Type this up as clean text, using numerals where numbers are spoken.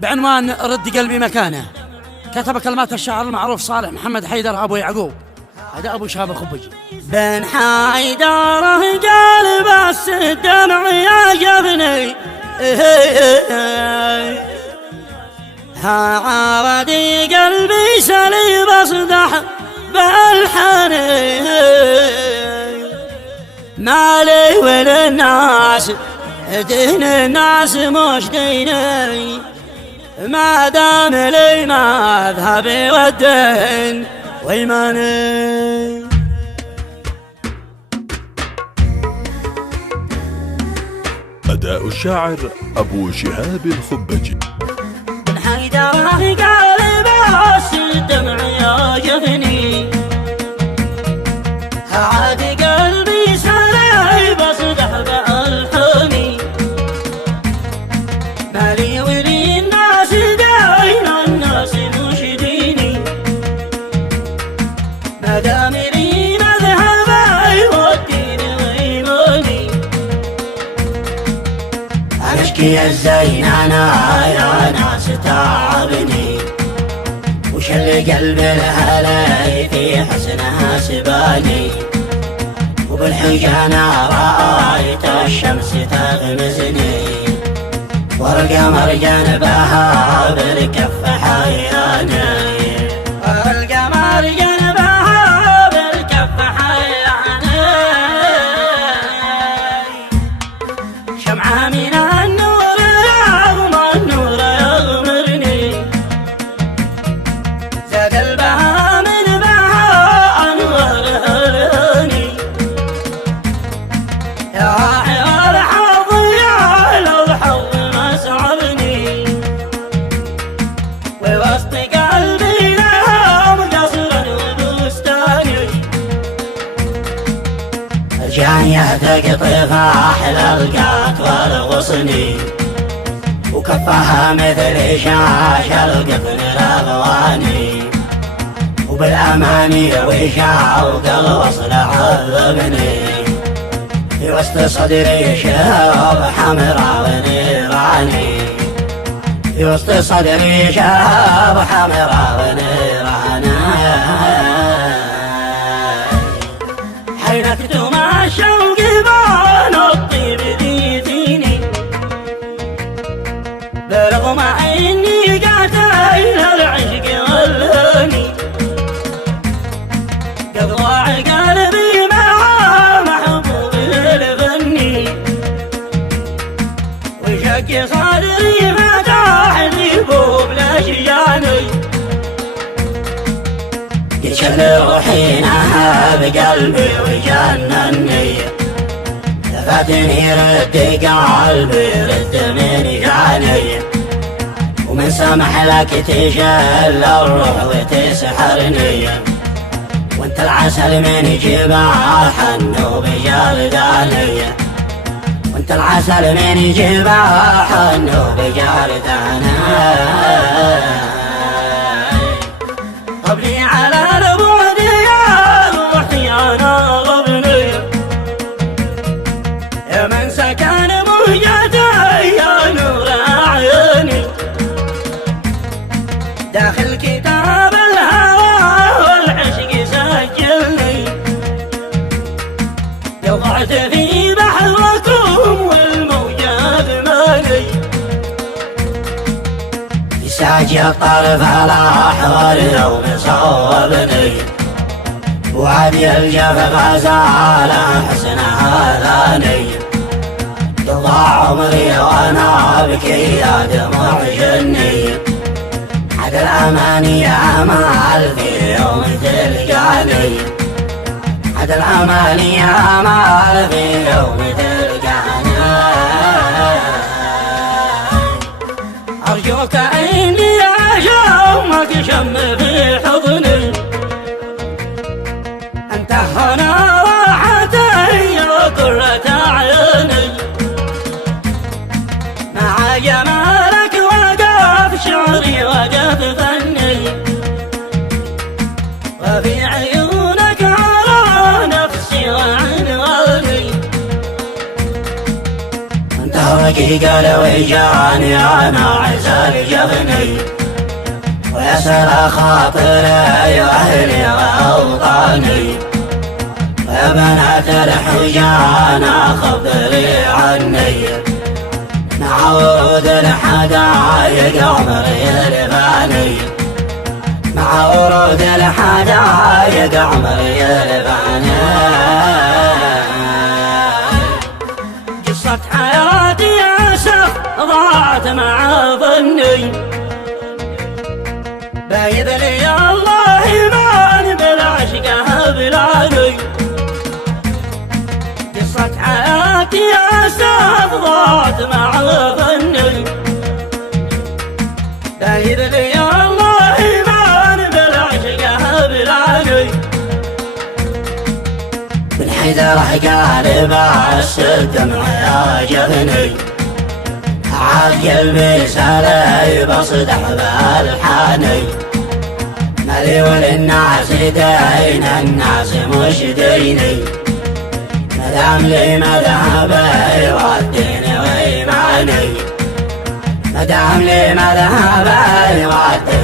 بعنوان رد قلبي مكانه. كتب كلمات الشاعر المعروف صالح محمد حيدر أبو يعقوب، هذا أبو شهاب الخبجي. بن حيدر قلب الدمع يا جبني، ها عرضي قلبي سليب اصدح بالحنين، مالي وللناس دين الناس مش ديني، ما دام لي مذهبي والدين وإيماني. أداء الشاعر أبو شهاب الخبجي. بن حيدر قلب الدمع يا جفني، عاد قلبي سلايب اصدح بالحني، مالي ولي الناس دين الناس مش ديني، ما دام لي مذهبي والدين وإيماني. أشكي الزين أنا يا ناس تعبني، وش اللي قلب الهلاي في حسنها سباني، وبالحجانة رأيت الشمس تغمزني، والقمر جنبها بالكف حيراني، والقمر جنبها بالكف حيراني، شمعة من النور رغم النور يغمرني، زاد البهاء من بهاء أنوار هلاني، يا حير الحظ يا لو الحظ ما سعبني، ووسط قلبي لهم قصر وبستاني، الجانية تقطف أحلى القات والغصني، وكفها مثل شاش القطن الأغواني، وبالأماني وشاوق الوصل عذبني، في وسط صدري شهاب حمراء ونيراني، في وسط صدري شهاب حمراء ونيراني، حينكتم الشوق بان الطيب ذي فيني، برغم اني قاتل العشق والهني، قد ضاع قلبي مع محبوبي الفني، وشق صدري فتح لي بوب الاشجاني، يشل روحي نهى بقلبي وجنني، لفتني رد قلبي رد من جاني، ومن سمح لك تجل الروح وتسحرني، وانت العسل من جبال حنو بجلداني، وانت العسل من جبال حنو بجلداني، قبلي على البعد يا روحي انا غبني، يا من سكن مهجتي يا نور اعيني، داخل كتاب الهوى والعشق سجلني، يوضعت في بحركم والموجات مالي، يساجي الطرف على حوار اليوم صوبني، وعدي الجفف غزال حسنها ثاني، يضاع عمري وانا ابكي يا دموع جني، عد الاماني يا مال في يوم تلقاني، عد الاماني يا مال في يوم تلقاني، ارجوك اني اشمك شم في حضني، انت هنا راحتي يا قرة عيني، مع جمالك وقف شعري وقف فني، وفي عيونك على نفسي وعنواني، انت رقيق لو جاني انا عزاني، الجفن ويسر خاطري واهلي واوطاني يا بنات الحجان خبري عني مع ورود الحدايق عمري الفاني مع ورود الحدايق عمري الفاني قصة حياتي أسف ضاعت مع ظني بايد لي الله ما بالعشق بلاني قصة حياتي أسف ضاعت مع ظني بايد لي الله ما بالعشق بلاني بن حيدر قال بعس الدمع يا جفني عاد قلبي سالي بصدح بالحاني مالي وللناس دين الناس مش ديني مدام لي مذهبي والدين وإيماني مدام لي مذهبي والدين